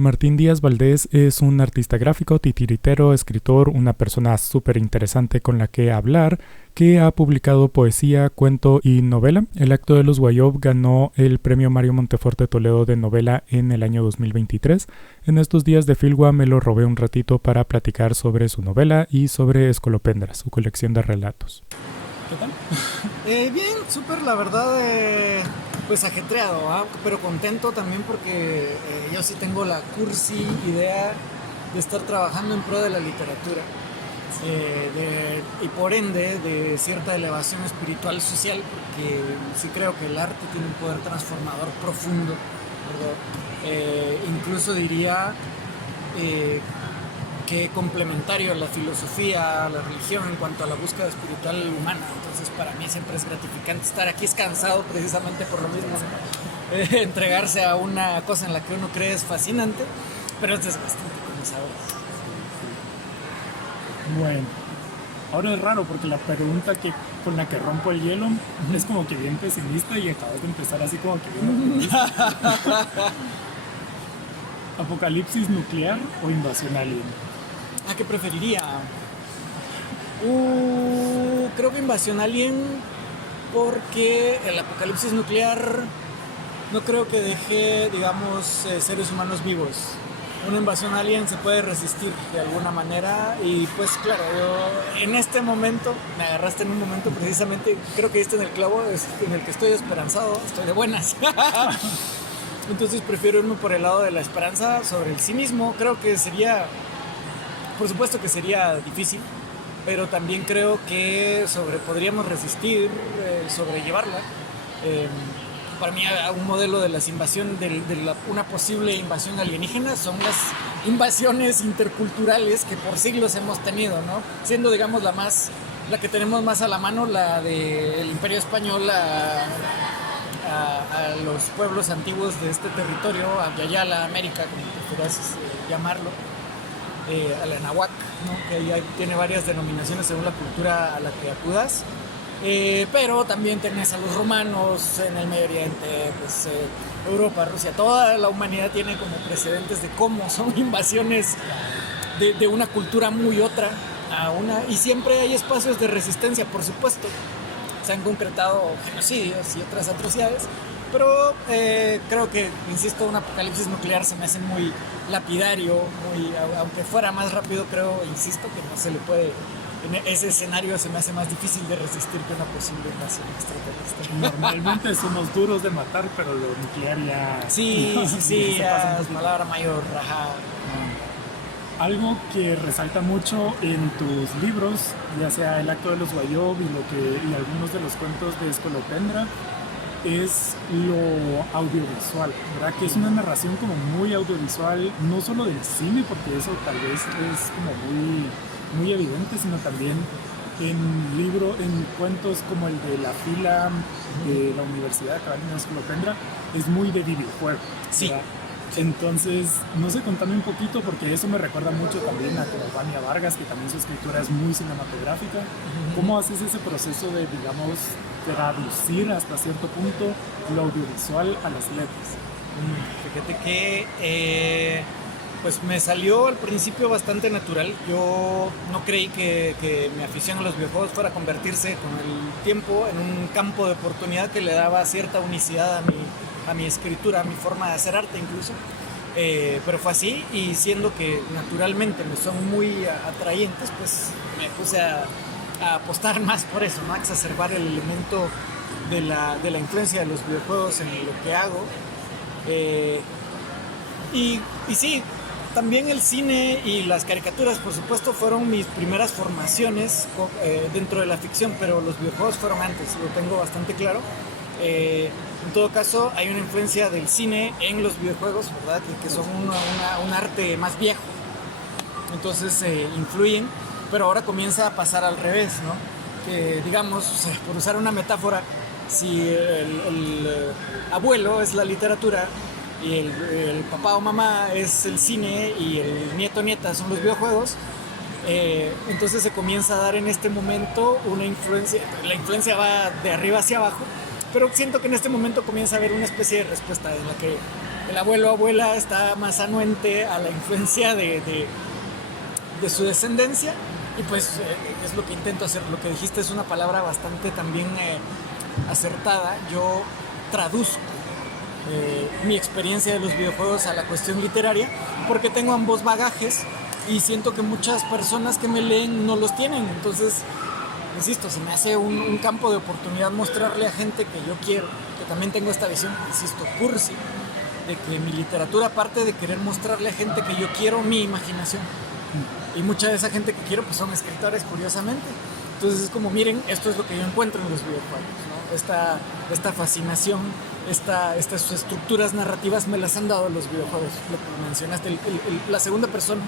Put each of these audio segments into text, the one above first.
Martín Díaz Valdés es un artista gráfico, titiritero, escritor, una persona súper interesante con la que hablar, que ha publicado poesía, cuento y novela. El Acto de los Guayob ganó el premio Mario Monteforte Toledo de novela en el año 2023. En estos días de Filgua me lo robé un ratito para platicar sobre su novela y sobre Escolopendra, su colección de relatos. ¿Qué tal? Bien, súper, la verdad, pues ajetreado, pero contento también porque yo sí tengo la cursi idea de estar trabajando en pro de la literatura y por ende de cierta elevación espiritual social, porque sí creo que el arte tiene un poder transformador profundo, ¿verdad? Incluso diría que complementario a la filosofía, a la religión en cuanto a la búsqueda espiritual humana. Entonces para mí siempre es gratificante estar aquí, es cansado precisamente por lo mismo, ¿no? Entregarse a una cosa en la que uno cree es fascinante, pero es desgastante como sabes. Bueno, ahora es raro porque la pregunta con la que rompo el hielo es como que bien pesimista y acabas de empezar así como que bien optimista. ¿Apocalipsis nuclear o invasión alien? ¿A qué preferiría? Creo que invasión alien, porque el apocalipsis nuclear no creo que deje, digamos, seres humanos vivos. Una invasión alien se puede resistir de alguna manera y pues claro, yo en este momento, me agarraste en un momento precisamente, creo que diste en el clavo, en el que estoy esperanzado, estoy de buenas. Entonces prefiero irme por el lado de la esperanza sobre el cinismo. Creo que sería, por supuesto que sería difícil, pero también creo que podríamos resistir, sobrellevarla. Para mí un modelo de las invasiones, una posible invasión alienígena son las invasiones interculturales que por siglos hemos tenido, ¿no? Siendo, digamos, la que tenemos más a la mano, la del Imperio Español a los pueblos antiguos de este territorio, a Yayala, América, como prefieras llamarlo, a la Nahuac, ¿no? Que ahí tiene varias denominaciones según la cultura a la que acudas. Pero también tenés a los romanos en el Medio Oriente, pues, Europa, Rusia, toda la humanidad tiene como precedentes de cómo son invasiones de una cultura muy otra a una, y siempre hay espacios de resistencia, por supuesto. Se han concretado genocidios y otras atrocidades, pero creo que, insisto, un apocalipsis nuclear se me hace muy lapidario, aunque fuera más rápido, creo, insisto, que no se le puede. En ese escenario se me hace más difícil de resistir que una posible invasión extraterrestre. Normalmente somos duros de matar, pero lo nuclear ya... Sí, ya es palabra mayor, ajá. Algo que resalta mucho en tus libros, ya sea El Acto de los Guayob y algunos de los cuentos de Escolopendra, es lo audiovisual, ¿verdad? Que es una narración como muy audiovisual, no solo del cine, porque eso tal vez es como muy evidente, sino también en cuentos como el de La Fila de la Universidad Academia de Escolopendra, es muy de videojuego, sí. ¿verdad? Entonces, no sé, contame un poquito, porque eso me recuerda mucho también a como Vania Vargas, que también su escritura es muy cinematográfica. ¿Cómo haces ese proceso de, digamos, traducir hasta cierto punto lo audiovisual a las letras? Fíjate que pues me salió al principio bastante natural. Yo no creí que mi afición a los videojuegos fuera a convertirse con el tiempo en un campo de oportunidad que le daba cierta unicidad a mi escritura, a mi forma de hacer arte incluso. Pero fue así, y siendo que naturalmente me son muy atrayentes, pues me puse a apostar más por eso, ¿no? A exacerbar el elemento de la influencia de los videojuegos en lo que hago. Y sí, también el cine y las caricaturas, por supuesto, fueron mis primeras formaciones dentro de la ficción, pero los videojuegos fueron antes, lo tengo bastante claro. En todo caso, hay una influencia del cine en los videojuegos, ¿verdad? Que son un arte más viejo. Entonces influyen, pero ahora comienza a pasar al revés, ¿no? Que, digamos, por usar una metáfora, si el abuelo es la literatura y el papá o mamá es el cine y el nieto o nieta son los videojuegos, entonces se comienza a dar en este momento una influencia. La influencia va de arriba hacia abajo, pero siento que en este momento comienza a haber una especie de respuesta en la que el abuelo o abuela está más anuente a la influencia de su descendencia, y pues es lo que intento hacer. Lo que dijiste es una palabra bastante también acertada. Yo traduzco mi experiencia de los videojuegos a la cuestión literaria, porque tengo ambos bagajes y siento que muchas personas que me leen no los tienen. Entonces, insisto, se me hace un campo de oportunidad mostrarle a gente que yo quiero, que también tengo esta visión, insisto, cursi, de que mi literatura parte de querer mostrarle a gente que yo quiero mi imaginación. Y mucha de esa gente que quiero pues son escritores, curiosamente. Entonces es como, miren, esto es lo que yo encuentro en los videojuegos, ¿no? Esta fascinación, estas estructuras narrativas me las han dado los videojuegos. Lo que mencionaste, la segunda persona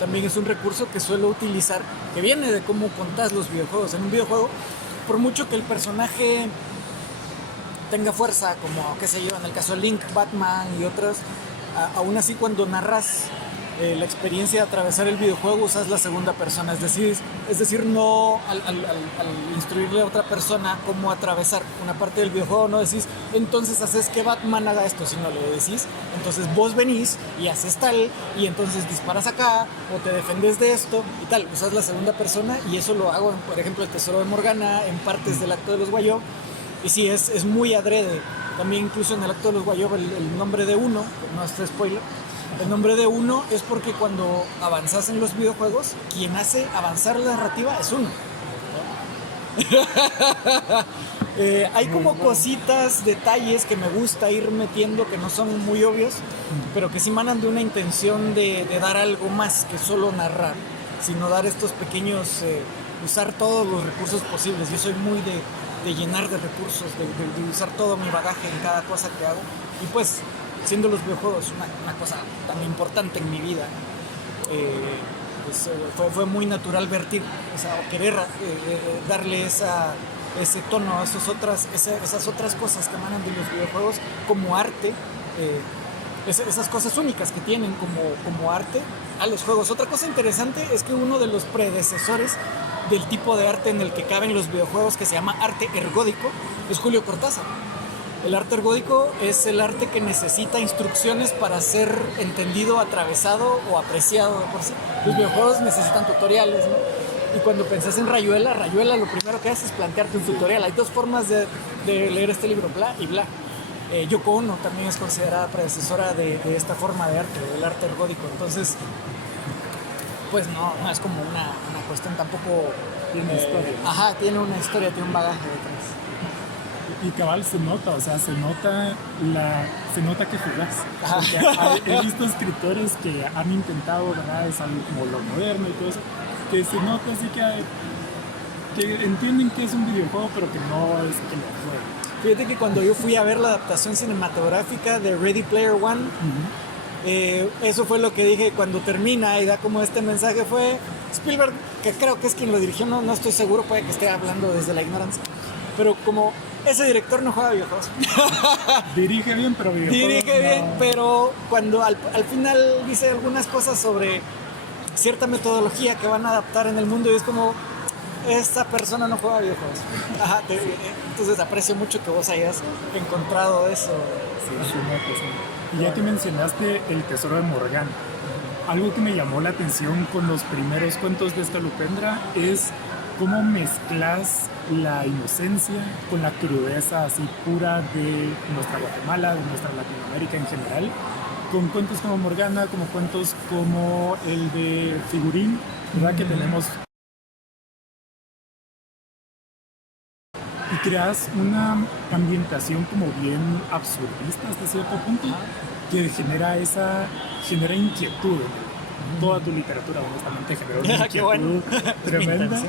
también es un recurso que suelo utilizar, que viene de cómo contás los videojuegos. En un videojuego, por mucho que el personaje tenga fuerza, como, qué sé yo, en el caso de Link, Batman y otros, aún así cuando narras la experiencia de atravesar el videojuego usas la segunda persona, es decir, no al instruirle a otra persona cómo atravesar una parte del videojuego, no decís, entonces haces que Batman haga esto, sino le decís, entonces vos venís y haces tal, y entonces disparas acá, o te defendes de esto, y tal, usas la segunda persona, y eso lo hago, por ejemplo, el Tesoro de Morgana, en partes del Acto de los Guayob, y sí, es muy adrede. También incluso en el Acto de los Guayob el nombre de uno, no es spoiler, el nombre de uno es porque cuando avanzas en los videojuegos, quien hace avanzar la narrativa es uno. Hay como cositas, detalles que me gusta ir metiendo que no son muy obvios, pero que sí manan de una intención de dar algo más que solo narrar, sino dar estos pequeños, usar todos los recursos posibles. Yo soy muy de llenar de recursos, de usar todo mi bagaje en cada cosa que hago, y pues siendo los videojuegos una cosa tan importante en mi vida, pues, fue muy natural vertir, o querer darle ese tono, esas otras cosas que emanan de los videojuegos como arte, esas cosas únicas que tienen como arte a los juegos. Otra cosa interesante es que uno de los predecesores del tipo de arte en el que caben los videojuegos, que se llama arte ergódico, es Julio Cortázar. El arte ergódico es el arte que necesita instrucciones para ser entendido, atravesado o apreciado por sí. Los videojuegos necesitan tutoriales, ¿no? Y cuando pensás en Rayuela lo primero que haces es plantearte un tutorial. Hay dos formas de leer este libro, bla y bla. Yoko Ono también es considerada predecesora de esta forma de arte, del arte ergódico. Entonces, pues no es como una cuestión tampoco... Tiene historia. Ajá, tiene una historia, tiene un bagaje detrás. Y cabal se nota, o sea, se nota que jugás. Porque he visto escritores que han intentado, ¿verdad? Es algo como lo moderno y todo eso, que se nota así que entienden que es un videojuego, pero que no es que lo jueguen. Fíjate que cuando yo fui a ver la adaptación cinematográfica de Ready Player One, eso fue lo que dije cuando termina y da como este mensaje, fue Spielberg, que creo que es quien lo dirigió, no estoy seguro, puede que esté hablando desde la ignorancia, pero como ese director no juega videojuegos. Dirige bien, pero videojuegos Dirige bien, pero cuando al final dice algunas cosas sobre cierta metodología que van a adaptar en el mundo, y es como, esta persona no juega videojuegos. Ajá, entonces aprecio mucho que vos hayas encontrado eso. Sí. Y ya que mencionaste el Tesoro de Morgana, algo que me llamó la atención con los primeros cuentos de Escalopendra es cómo mezclas la inocencia con la crudeza así pura de nuestra Guatemala, de nuestra Latinoamérica en general, con cuentos como Morgana, como cuentos como el de Figurín, ¿verdad? Que tenemos... Y creas una ambientación como bien absurdista hasta cierto punto, que genera inquietud. Toda tu literatura, honestamente, genera una inquietud tremenda.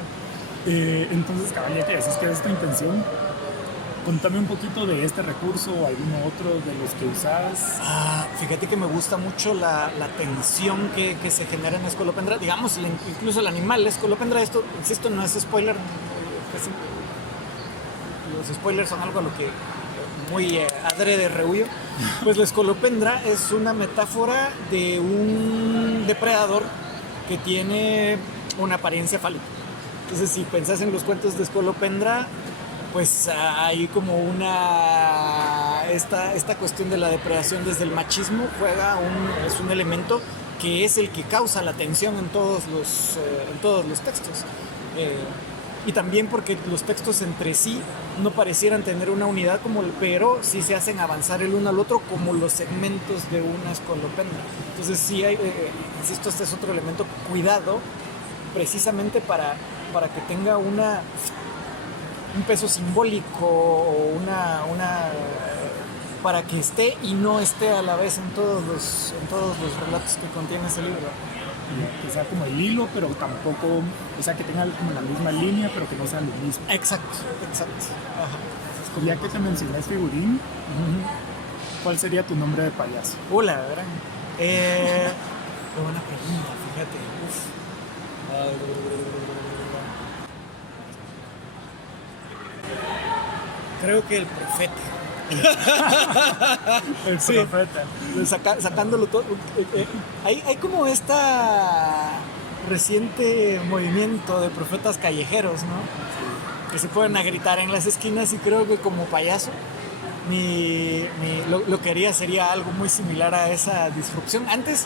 Entonces, cabal, ya que decís que es tu intención, contame un poquito de este recurso o alguno otro de los que usas. Fíjate que me gusta mucho la tensión que se genera en Escolopendra. Digamos, incluso el animal Escolopendra, esto, insisto, no es spoiler. Los spoilers son algo a lo que muy adrede rehuyo. Pues la Escolopendra es una metáfora de un depredador que tiene una apariencia fálica. Entonces, si pensás en los cuentos de Escolopendra, pues hay como esta cuestión de la depredación desde el machismo es un elemento que es el que causa la tensión en todos los textos. Y también porque los textos entre sí no parecieran tener una unidad, pero sí se hacen avanzar el uno al otro como los segmentos de una escolopendra. Entonces sí hay, insisto, este es otro elemento, cuidado, precisamente para que tenga un peso simbólico o para que esté y no esté a la vez en todos los relatos que contiene ese libro. Que sea como el hilo, pero tampoco, o sea, que tenga como la misma línea, pero que no sea lo mismo. Exacto. Ajá. Ya que te mencioné figurín, ¿cuál sería tu nombre de payaso? Hola, ¿verdad? Qué buena pregunta, fíjate. Creo que el profeta. El profeta. Sacándolo todo. Hay como esta reciente movimiento de profetas callejeros, ¿no? Sí. Que se pueden a gritar en las esquinas, y creo que como payaso lo que haría sería algo muy similar a esa disrupción. Antes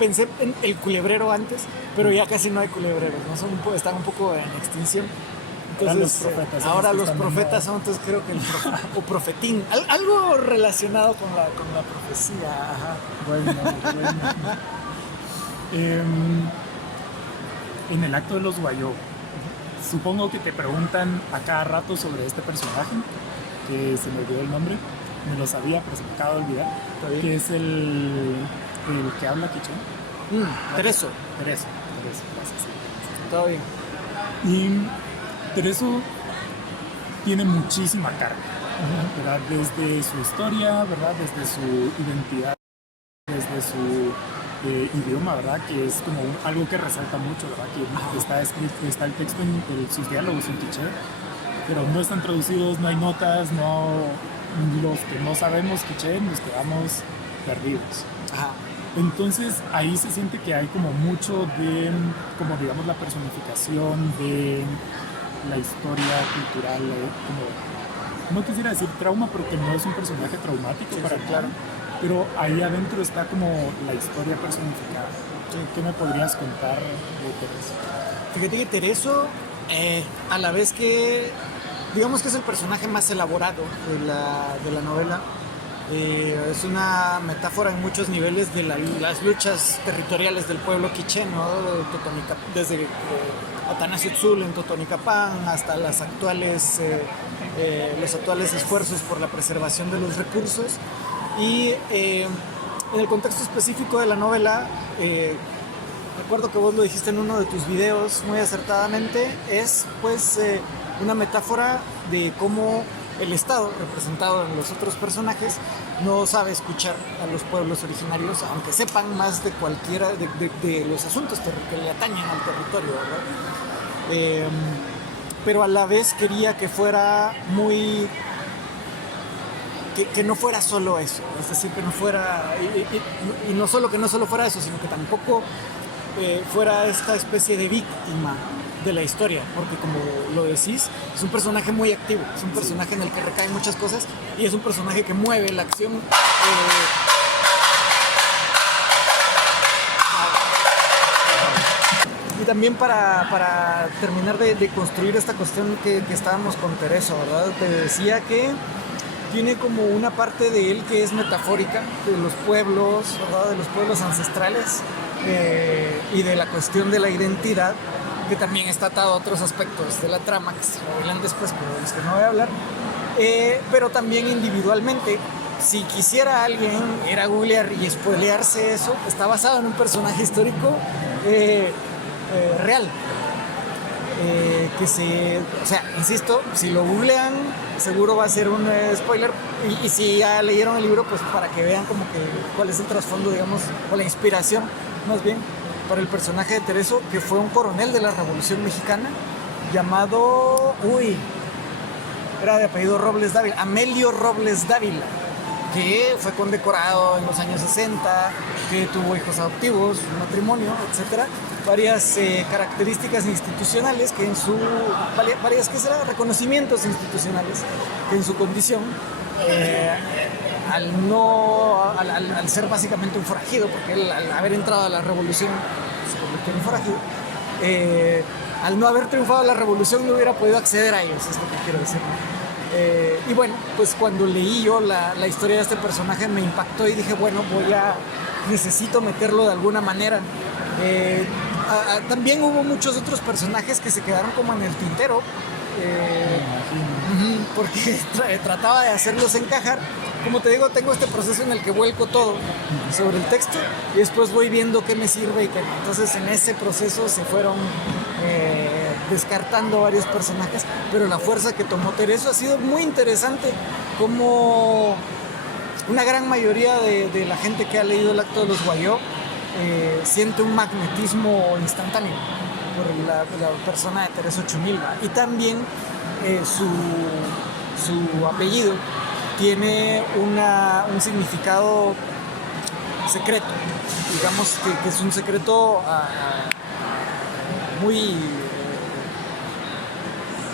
pensé en el culebrero antes, pero ya casi no hay culebreros, ¿no? Están un poco en extinción. Entonces, ahora los profetas son, entonces creo que o profetín, algo relacionado con la profecía. Ajá. Bueno. En el acto de los Guayó, supongo que te preguntan a cada rato sobre este personaje, que se me olvidó el nombre, me lo sabía, pero se me acaba de olvidar, que es el que habla quichua. Tereso, gracias. Sí. Todo bien. Y Tereso tiene muchísima carga, ¿verdad? Desde su historia, ¿verdad? Desde su identidad, desde su idioma, ¿verdad? Que es como algo que resalta mucho, ¿verdad? Que está el texto en sus diálogos en quiché, pero no están traducidos, no hay notas, los que no sabemos quiché nos quedamos perdidos. Ajá. Entonces ahí se siente que hay como mucho de, como digamos, la personificación de la historia cultural, como, no quisiera decir trauma, porque no es un personaje traumático para mí, claro, pero ahí adentro está como la historia personificada. ¿Qué me podrías contar de Tereso? Fíjate que Tereso, a la vez que, digamos que es el personaje más elaborado de la novela, es una metáfora en muchos niveles de las luchas territoriales del pueblo quiché, ¿no? Desde Atanasiutzul en Totonicapán hasta los actuales esfuerzos por la preservación de los recursos. Y en el contexto específico de la novela, recuerdo que vos lo dijiste en uno de tus videos muy acertadamente, es pues una metáfora de cómo el Estado, representado en los otros personajes, no sabe escuchar a los pueblos originarios, aunque sepan más de cualquiera de los asuntos que le atañen al territorio, ¿verdad? Pero a la vez quería que fuera muy... Que no fuera solo eso, es decir, que no fuera... Y no solo que no solo fuera eso, sino que tampoco fuera esta especie de víctima de la historia, porque como lo decís, es un personaje muy activo, es un personaje en el que recaen muchas cosas y es un personaje que mueve la acción. Y también para terminar de construir esta cuestión que estábamos con Tereso, ¿verdad? Te decía que tiene como una parte de él que es metafórica, de los pueblos, ¿verdad? De los pueblos ancestrales y de la cuestión de la identidad, que también está atado a otros aspectos de la trama que se revelan después, pero de los que no voy a hablar, pero también individualmente. Si quisiera alguien ir a googlear y spoilearse eso, está basado en un personaje histórico real, o sea, insisto, si lo googlean seguro va a ser un spoiler, y si ya leyeron el libro, pues para que vean como que cuál es el trasfondo, digamos, o la inspiración más bien para el personaje de Tereso, que fue un coronel de la Revolución Mexicana llamado, era de apellido Robles Dávila, Amelio Robles Dávila, que fue condecorado en los años 60, que tuvo hijos adoptivos, un matrimonio, etcétera, varias características institucionales que en su varias ¿qué será? Reconocimientos institucionales que en su condición al ser básicamente un forajido, porque él al haber entrado a la revolución se convirtió en un forajido, al no haber triunfado la revolución no hubiera podido acceder a ellos, es lo que quiero decir. Y bueno, pues cuando leí yo la historia de este personaje me impactó y dije, bueno, necesito meterlo de alguna manera. También hubo muchos otros personajes que se quedaron como en el tintero, porque trataba de hacerlos encajar. Como te digo, tengo este proceso en el que vuelco todo sobre el texto y después voy viendo qué me sirve y qué no. Entonces en ese proceso se fueron descartando varios personajes, pero la fuerza que tomó Tereso ha sido muy interesante, como una gran mayoría de la gente que ha leído el Acto de los Guayó siente un magnetismo instantáneo por la persona de Tereso Chumilva, y también su apellido tiene un significado secreto, digamos que es un secreto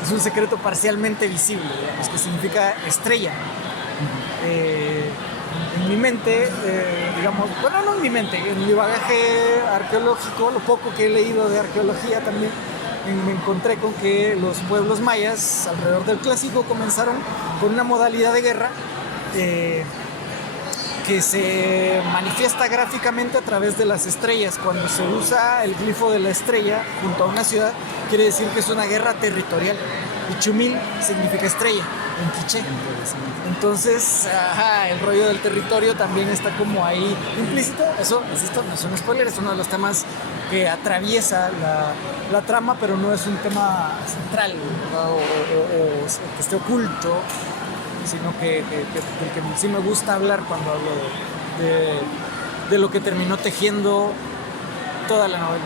es un secreto parcialmente visible, digamos, que significa estrella. En mi mente, digamos, bueno, no en mi mente, en mi bagaje arqueológico, lo poco que he leído de arqueología también, me encontré con que los pueblos mayas alrededor del Clásico comenzaron con una modalidad de guerra que se manifiesta gráficamente a través de las estrellas. Cuando se usa el glifo de la estrella junto a una ciudad, quiere decir que es una guerra territorial. Y Chumil significa estrella en quiché. Entonces, el rollo del territorio también está como ahí implícito. Eso, insisto, no es un spoiler, es uno de los temas que atraviesa la trama, pero no es un tema central o que esté oculto, sino que sí me gusta hablar cuando hablo de lo que terminó tejiendo toda la novela.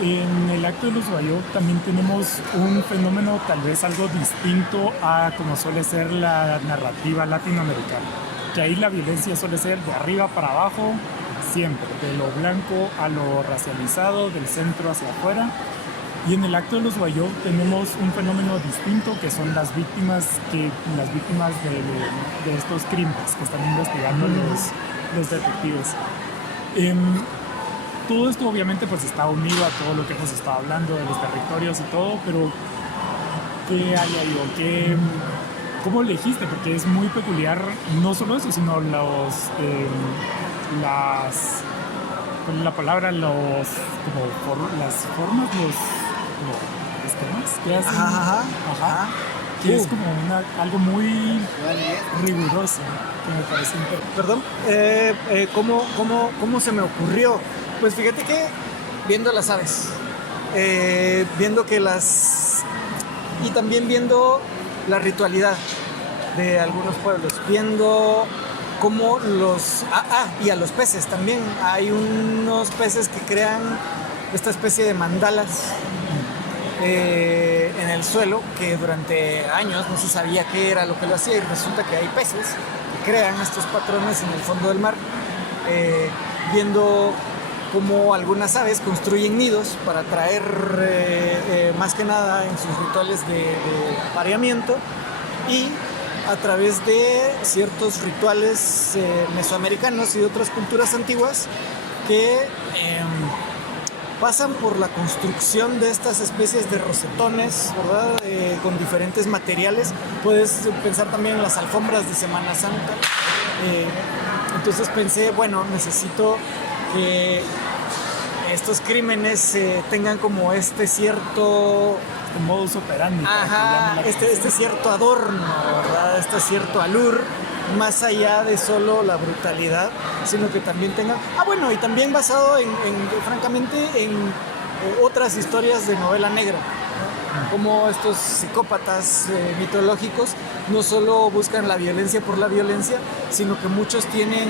En el Acto de los Guayó también tenemos un fenómeno tal vez algo distinto a como suele ser la narrativa latinoamericana, que ahí la violencia suele ser de arriba para abajo, siempre, de lo blanco a lo racializado, del centro hacia afuera. Y en el Acto de los Guayó tenemos un fenómeno distinto, que son las víctimas de estos crímenes que están investigando los detectives. Todo esto obviamente pues está unido a todo lo que hemos estado hablando de los territorios y todo, pero ¿qué hay ahí? ¿Cómo elegiste? Porque es muy peculiar, no solo eso, sino la palabra, las formas, los esquemas que hacen. Ajá. Que es como algo muy riguroso, que me parece interesante. Perdón, ¿cómo se me ocurrió? Pues fíjate que viendo las aves, viendo que y también viendo la ritualidad de algunos pueblos, viendo cómo y a los peces también. Hay unos peces que crean esta especie de mandalas en el suelo, que durante años no se sabía qué era lo que lo hacía, y resulta que hay peces que crean estos patrones en el fondo del mar, viendo cómo algunas aves construyen nidos para atraer, más que nada en sus rituales de apareamiento, y a través de ciertos rituales mesoamericanos y de otras culturas antiguas que pasan por la construcción de estas especies de rosetones, ¿verdad? Con diferentes materiales. Puedes pensar también en las alfombras de Semana Santa. Entonces pensé, bueno, necesito que estos crímenes tengan como este cierto modus operandi. Este cierto adorno, ¿verdad? Este cierto allure, más allá de solo la brutalidad, sino que también tengan... y también basado francamente en otras historias de novela negra, ¿no? Como estos psicópatas mitológicos no solo buscan la violencia por la violencia, sino que muchos tienen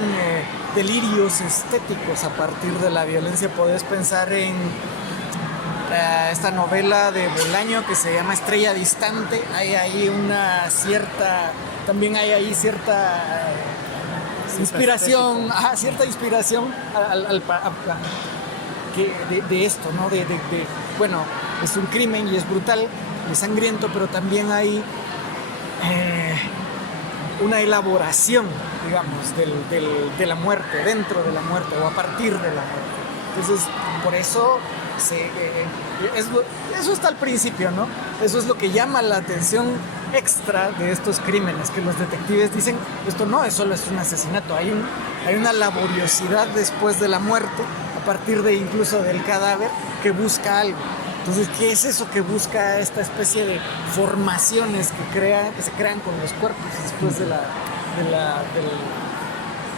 delirios estéticos a partir de la violencia. Podés pensar en esta novela de Bolaño que se llama Estrella Distante. Hay ahí también hay ahí cierta inspiración, cierta inspiración de esto, ¿no? Bueno, es un crimen y es brutal, es sangriento, pero también hay una elaboración, digamos, de la muerte, dentro de la muerte o a partir de la muerte. Entonces, por eso eso está al principio, ¿no? Eso es lo que llama la atención extra de estos crímenes, que los detectives dicen, esto no es solo es un asesinato, hay una laboriosidad después de la muerte, a partir de incluso del cadáver, que busca algo. Entonces, ¿qué es eso que busca esta especie de formaciones que se crean con los cuerpos después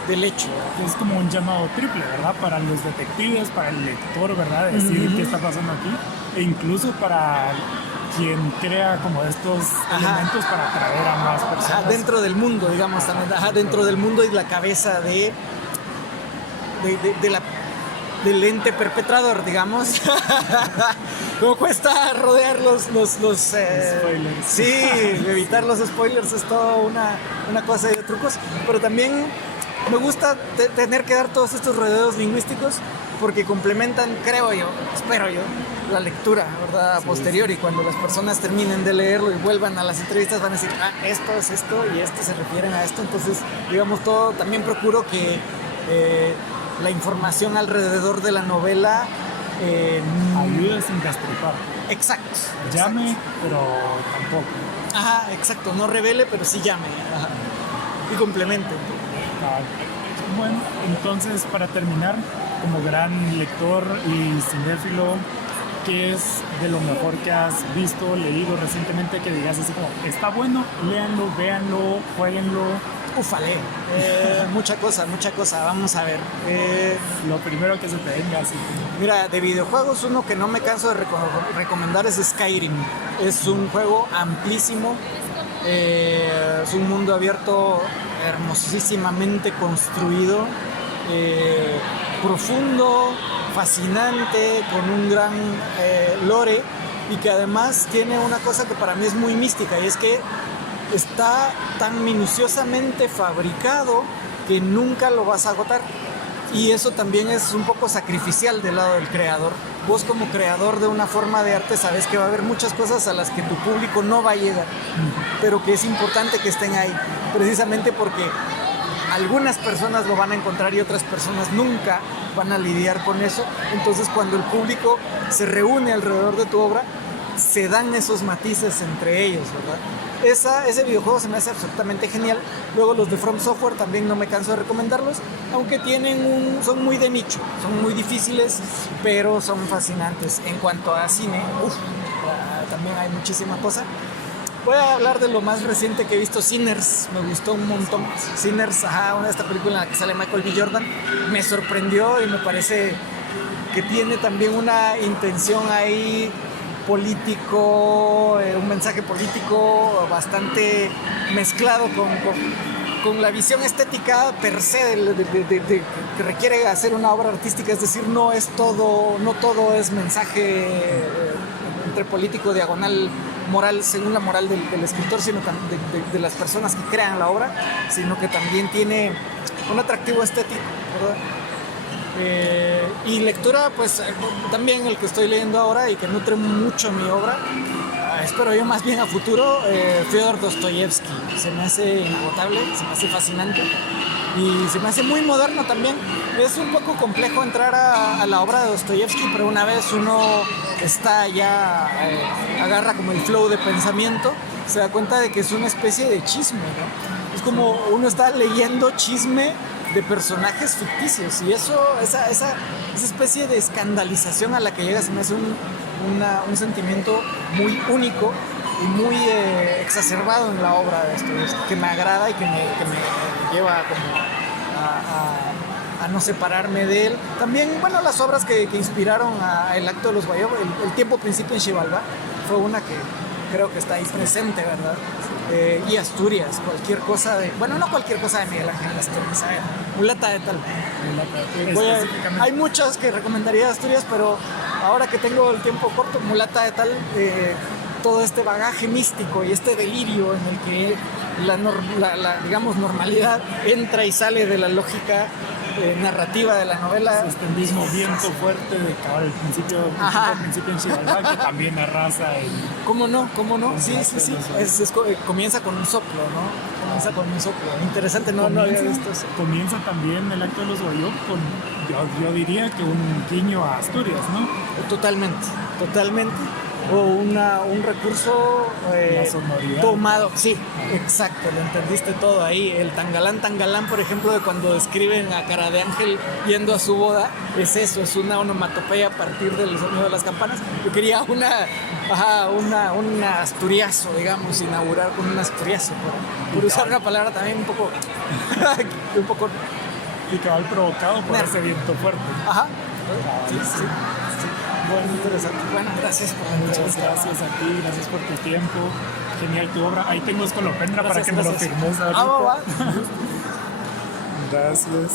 del hecho? Es como un llamado triple, ¿verdad? Para los detectives, para el lector, ¿verdad? Decir qué está pasando aquí. E incluso para quien crea como estos elementos para atraer a más personas. Dentro del mundo, digamos, también. Dentro del mundo y la cabeza del ente perpetrador, digamos. Como cuesta rodear los spoilers. Sí, evitar los spoilers es toda una cosa de trucos, pero también me gusta tener que dar todos estos rodeos lingüísticos porque complementan, creo yo, espero yo, la lectura, ¿verdad? Posterior, y cuando las personas terminen de leerlo y vuelvan a las entrevistas van a decir, esto es esto y esto se refieren a esto. Entonces, digamos, todo, también procuro que la información alrededor de la novela ayuda sin destripar. Exacto. Llame, pero tampoco. Exacto. No revele, pero sí llame. Y complemente. Bueno, entonces para terminar, como gran lector y cinéfilo, ¿qué es de lo mejor que has visto, leído recientemente que digas así como, está bueno, léanlo, véanlo, jueguenlo? Ufale, mucha cosa, vamos a ver. Lo primero que se te venga así. Mira, de videojuegos uno que no me canso de recomendar es Skyrim. Es un juego amplísimo, es un mundo abierto hermosísimamente construido, profundo, fascinante, con un gran lore, y que además tiene una cosa que para mí es muy mística, y es que está tan minuciosamente fabricado que nunca lo vas a agotar. Y eso también es un poco sacrificial del lado del creador. Vos como creador de una forma de arte sabes que va a haber muchas cosas a las que tu público no va a llegar, pero que es importante que estén ahí, precisamente porque algunas personas lo van a encontrar y otras personas nunca van a lidiar con eso. Entonces, cuando el público se reúne alrededor de tu obra, se dan esos matices entre ellos, ¿verdad? Ese videojuego se me hace absolutamente genial. Luego los de From Software también no me canso de recomendarlos, aunque son muy de nicho, son muy difíciles, pero son fascinantes. En cuanto a cine, también hay muchísima cosa. Voy a hablar de lo más reciente que he visto, Sinners. Me gustó un montón. Sinners, esta película en la que sale Michael B. Jordan, me sorprendió y me parece que tiene también una intención ahí político, un mensaje político bastante mezclado con la visión estética per se que requiere hacer una obra artística. Es decir, no todo es mensaje entre político, diagonal, moral, según la moral del escritor, sino de las personas que crean la obra, sino que también tiene un atractivo estético, ¿verdad? Y lectura, pues también el que estoy leyendo ahora y que nutre mucho mi obra, espero yo más bien a futuro, Fyodor Dostoyevsky. Se me hace inagotable, se me hace fascinante y se me hace muy moderno también. Es un poco complejo entrar a la obra de Dostoyevsky, pero una vez uno está ya, agarra como el flow de pensamiento, se da cuenta de que es una especie de chisme, ¿no? Es como uno está leyendo chisme de personajes ficticios, y esa especie de escandalización a la que llega se me hace un sentimiento muy único y muy exacerbado en la obra de esto, que me agrada y que me lleva como a no separarme de él. También, bueno, las obras que inspiraron a El acto de los Guayov, el tiempo principio en Xibalbá, fue una que creo que está ahí presente, ¿verdad? Y Asturias, cualquier cosa no cualquier cosa de Miguel Ángel Asturias, ¿sabes? Mulata de tal. Hay muchas que recomendaría de Asturias, pero ahora que tengo el tiempo corto, Mulata de tal, todo este bagaje místico y este delirio en el que la digamos, normalidad entra y sale de la lógica, narrativa de la novela. Este mismo viento fuerte de cabal, al principio en Xibalbá, que también arrasa en... ¿Cómo no? ¿Cómo no? Sí. Comienza con un soplo, ¿no? Comienza con un soplo. Interesante, no había visto eso. Comienza también el acto de los Guayop con, yo diría que un guiño a Asturias, ¿no? Totalmente. O un recurso tomado. Sí, exacto, lo entendiste todo ahí. El tangalán, por ejemplo, de cuando describen a Cara de Ángel yendo a su boda, es eso, es una onomatopeya a partir del sonido de las campanas. Yo quería un asturiazo, digamos, inaugurar con un asturiazo, por usar una palabra también un poco y cabal provocado por ese viento fuerte. Ajá. Sí. Bueno, interesante. Bueno, gracias por la Muchas gracias a ti, gracias por tu tiempo. Genial tu obra. Ahí tengo Escolopendra para que me lo firmes ahorita. Va. Gracias.